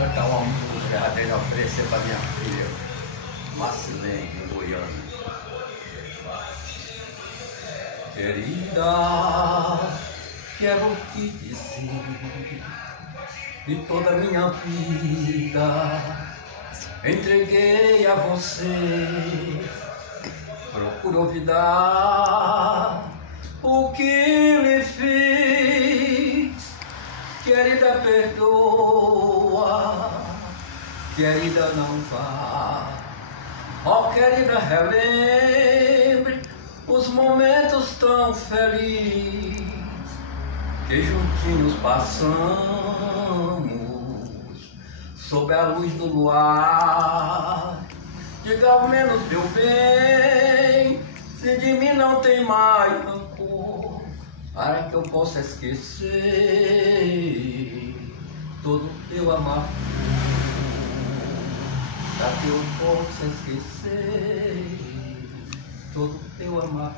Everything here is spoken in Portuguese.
cantar uma música dele oferecer para minha filha, Marcelene, em Goiânia. Querida, quero te dizer, de toda a minha vida entreguei a você. Procuro olvidar o que lhe fiz. Querida, perdoa, querida, não vá. Ó, querida, relembre os momentos tão felizes que juntinhos passamos sob a luz do luar. Diga ao menos, meu bem, se de mim não tem mais rancor, para que eu possa esquecer todo o teu amargor, para que eu possa esquecer todo o teu amargor.